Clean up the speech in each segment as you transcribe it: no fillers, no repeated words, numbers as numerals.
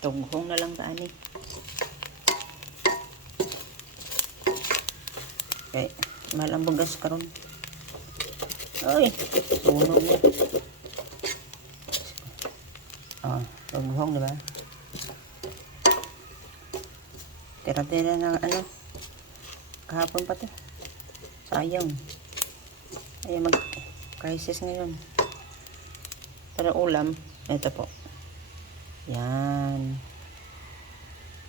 Tughong na lang taani. Okay, malang bugas karon. Ay, sunog na. Tughong, diba? Tira-tira na ano. Kahapon pa to. Sayang. Ay, mag-crisis ngayon. Para ulam, ito po. Yan.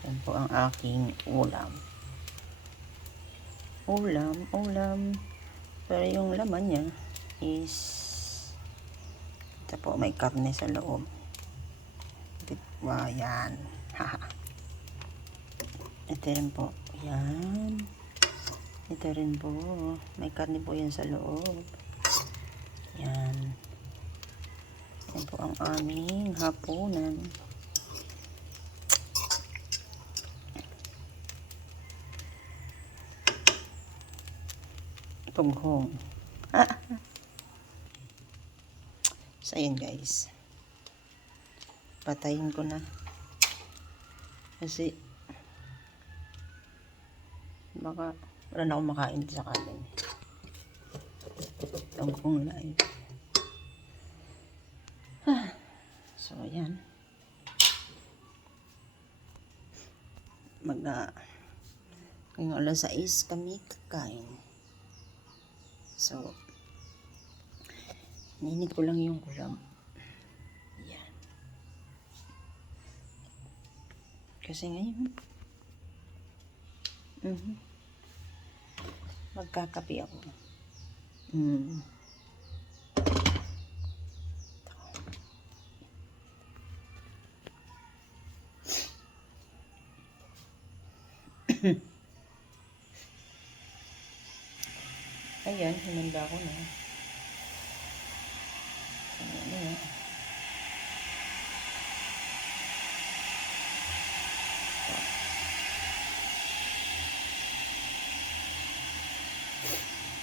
Yan po ang aking ulam. Ulam. Pero yung laman niya is ito po, may karne sa loob. Wow, yan. Ito rin po. Yan. Ito rin po. May karne po yan sa loob. Yan. Yan po ang aming hapunan. Tughong. So, ayan guys. Patayin ko na. Kasi, baka wala na akong makain sa kanin. Tughong live. So, ayan. Ngayong alas 6 kami kakain. So, ninit ko lang yung ulam. Yan. Kasi ngayon, magkakape ako. Ayan, hinanda ko na. Ayan.